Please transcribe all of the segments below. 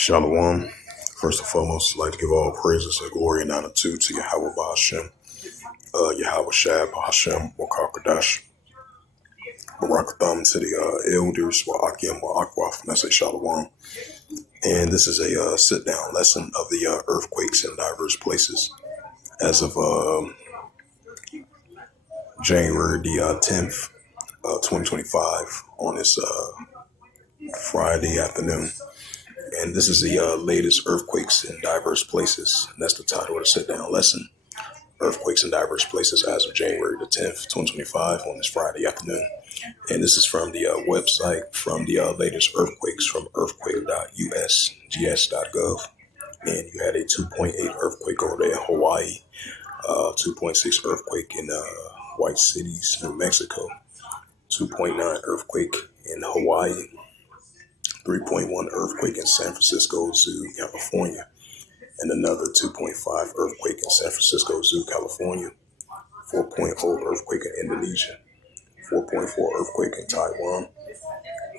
Shalom. First and foremost, I'd like to give all praises and glory and honor to Yahweh Ba'Hashem, Yahweh Shab Hashem, Wakakadash, Barakatham, to the elders, Wa'akim, Wa'akwaf, and I say Shalom. And this is a sit-down lesson of the earthquakes in diverse places as of January the 10th, 2025, on this Friday afternoon. And this is the latest earthquakes in diverse places. And that's the title of the sit-down lesson. Earthquakes in diverse places as of January the 10th, 2025, on this Friday afternoon. And this is from the website from the latest earthquakes from earthquake.usgs.gov. And you had a 2.8 earthquake over there in Hawaii, 2.6 earthquake in White Cities, New Mexico, 2.9 earthquake in Hawaii, 3.1 earthquake in San Francisco Zoo, California, and another 2.5 earthquake in San Francisco Zoo, California, 4.0 earthquake in Indonesia, 4.4 earthquake in Taiwan,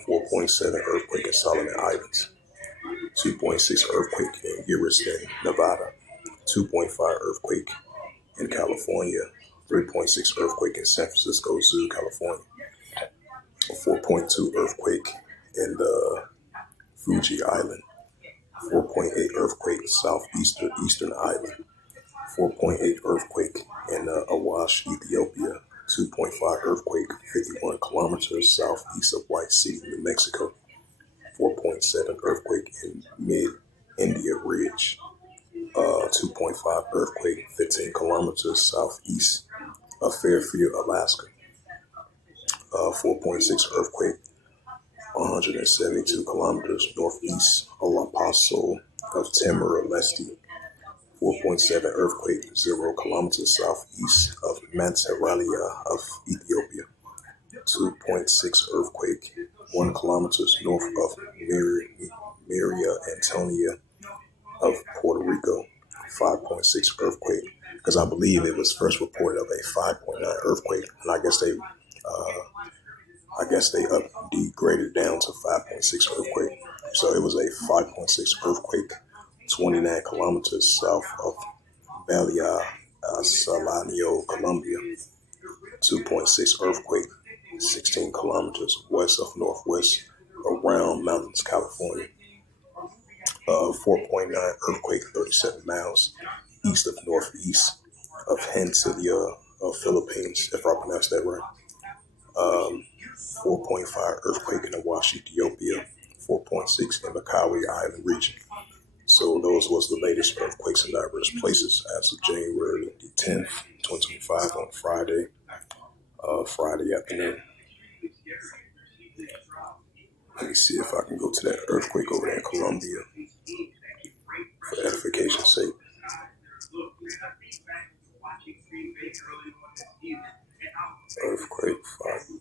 4.7 earthquake in Solomon Islands, 2.6 earthquake in Uriston, Nevada, 2.5 earthquake in California, 3.6 earthquake in San Francisco Zoo, California, a 4.2 earthquake in Fuji Island, 4.8 earthquake Eastern Island, 4.8 earthquake in Awash, Ethiopia, 2.5 earthquake 51 kilometers southeast of White City, New Mexico, 4.7 earthquake in Mid-India Ridge, 2.5 earthquake 15 kilometers southeast of Fairfield, Alaska, 4.6 earthquake 172 kilometers northeast of La Paso of Timor-Leste, 4.7 earthquake 0 kilometers southeast of Mantarelia of Ethiopia, 2.6 earthquake 1 kilometers north of Maria Antonia of Puerto Rico, 5.6 earthquake, because I believe it was first reported of a 5.9 earthquake, and I guess they degraded down to 5.6 earthquake. So it was a 5.6 earthquake, 29 kilometers south of Valle Salanio, Colombia, 2.6 earthquake, 16 kilometers west of northwest of Round Mountains, California, 4.9 earthquake, 37 miles east of northeast of Hensilia, Philippines, if I pronounced that right. 4.5 earthquake in Awash, Ethiopia, 4.6 in the Makawi Island region. So those was the latest earthquakes in diverse places as of January the 10th, 2025, on Friday afternoon. Let me see if I can go to that earthquake over there in Colombia for edification's sake. Earthquake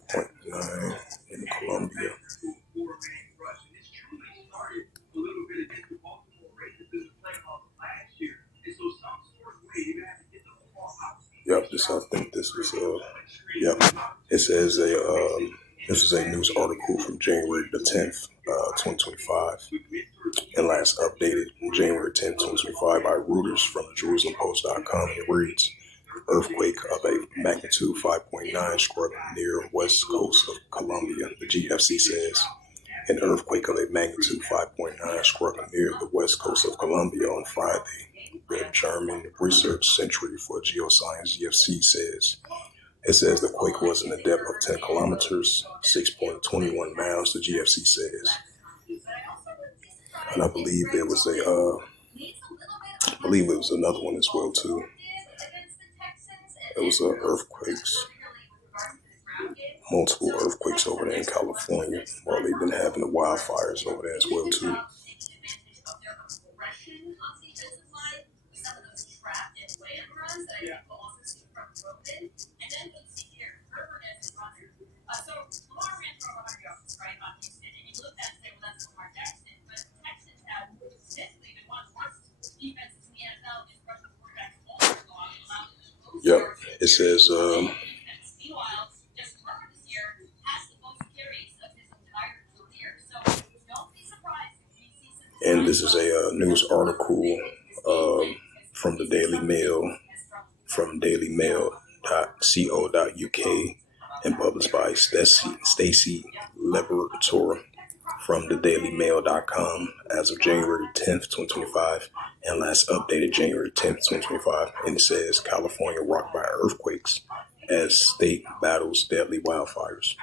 5.9 in Colombia. Yep, I think this was yep. It says this is a news article from January the 10th, 2025, and last updated January 10th, 2025 by Reuters from JerusalemPost.com. It reads: earthquake of a magnitude 5.9 struck near west coast of Colombia, the GFC says. An earthquake of a magnitude 5.9 struck near the west coast of Colombia on Friday, the German Research Centre for Geoscience, GFC, says. It says the quake was in a depth of 10 kilometers, 6.21 miles, the GFC says. And I believe there was another one as well too. It was earthquakes, multiple earthquakes over there in California, while they've been having the wildfires over there as well too. Yep, it says in this is a news article um, from the Daily Mail, from dailymail.co.uk, and published by Stacey Liberator from the dailymail.com as of January 10th, 2025, and last updated January 10th, 2025. And it says California rocked by earthquakes as state battles deadly wildfires.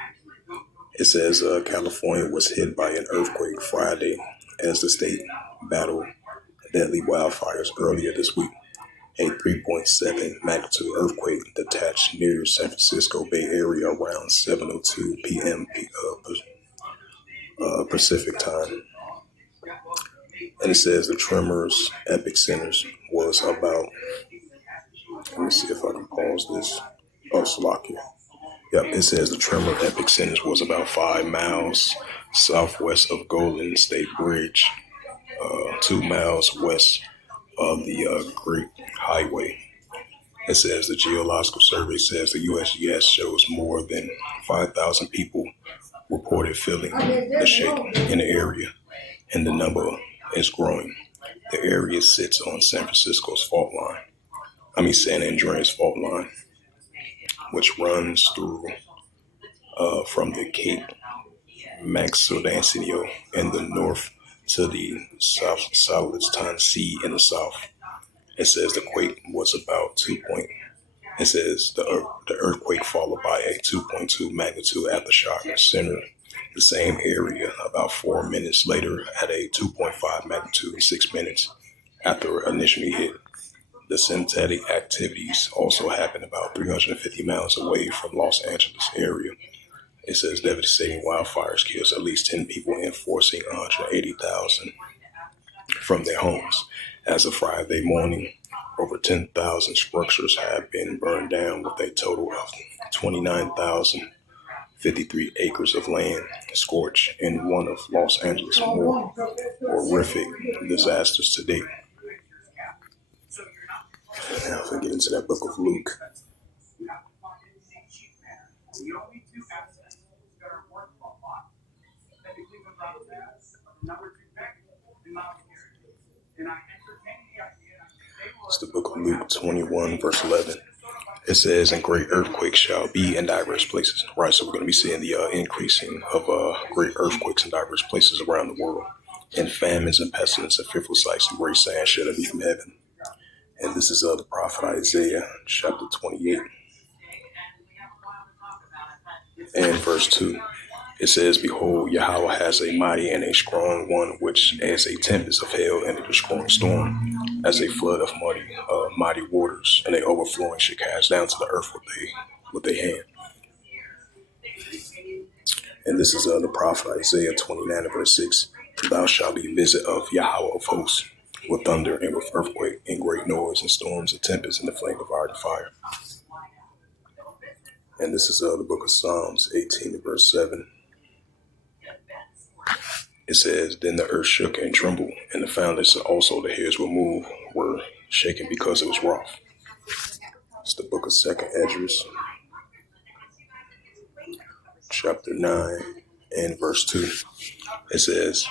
It says California was hit by an earthquake Friday as the state battled deadly wildfires earlier this week. A 3.7 magnitude earthquake detached near San Francisco Bay Area around 7:02 p.m. Pacific time. And it says the tremor's epicenters was about, let me see if I can pause this. Oh, Slovakia. Yep, it says the tremor epicenters was about 5 miles southwest of Golden State Bridge, 2 miles west of the Great Highway. It says the Geological Survey says the USGS shows more than 5,000 people reported feeling the shake in the area, and the number is growing. The area sits on San Andreas fault line, which runs through from the Cape Maxodancio in the north to the Southwestern Sea in the south. It says the quake was about It says the earthquake followed by a 2.2 magnitude aftershock centered the same area about 4 minutes later at a 2.5 magnitude 6 minutes after initially hit. The synthetic activities also happened about 350 miles away from Los Angeles area. It says devastating wildfires kills at least 10 people and forcing 180,000 from their homes. As of Friday morning, over 10,000 structures have been burned down with a total of 29,053 acres of land scorched in one of Los Angeles' more horrific disasters to date. Now if I get into that book of Luke. It's the book of Luke 21, verse 11. It says, and great earthquakes shall be in diverse places. Right, so we're going to be seeing the increasing of great earthquakes in diverse places around the world, and famines and pestilence and fearful sights and great signs shall be from heaven. And this is the prophet Isaiah, chapter 28, and verse 2. It says, behold, Yahweh has a mighty and a strong one, which as a tempest of hail and a destroying storm, as a flood of mighty waters, and a overflowing should cast down to the earth with a hand. And this is the prophet Isaiah 29 and verse 6. Thou shalt be visit of Yahweh of hosts, with thunder and with earthquake, and great noise and storms and tempests and the flame of ardent fire. And this is the book of Psalms 18 and verse 7. It says, then the earth shook and trembled, and the foundations also the hills were shaken because it was wroth. It's the book of 2nd Esdras, chapter 9 and verse 2. It says,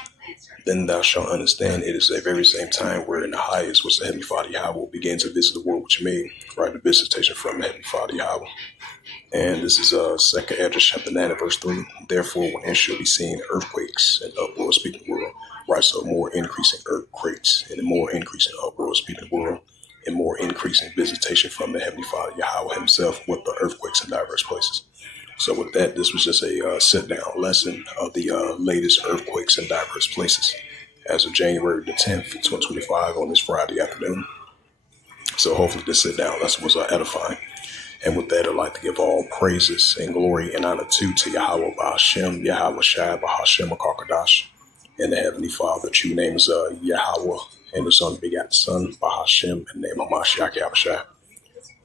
then thou shalt understand it is the very same time where in the highest was the Heavenly Father Yahweh will begin to visit the world which made, right? The visitation from Heavenly Father Yahweh. And this is 2nd Esdras chapter 9 and verse 3. Therefore, when there shall be seen earthquakes and uproar speaking the world, right? So more increasing earthquakes and more increasing uproar speaking the world, and more increasing visitation from the Heavenly Father Yahweh himself with the earthquakes in diverse places. So with that, this was just a sit-down lesson of the latest earthquakes in diverse places as of January the 10th, 2025 on this Friday afternoon. So hopefully this sit-down lesson was edifying. And with that, I'd like to give all praises and glory and honor to Yahweh Ba'Hashem, Yahweh Shai Ba'Hashem HaKarkadash, and the Heavenly Father. True name is Yahweh, and His Son begat Son Ba'Hashem, and the name of Mashiach Yahushua.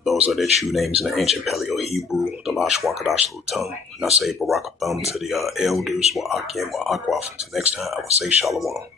Those are their true names in the ancient Paleo-Hebrew, the Lashwakadash tongue. And I say Barakatham to the elders, Wa'akim, Wa'akwaf. Until next time, I will say Shalom.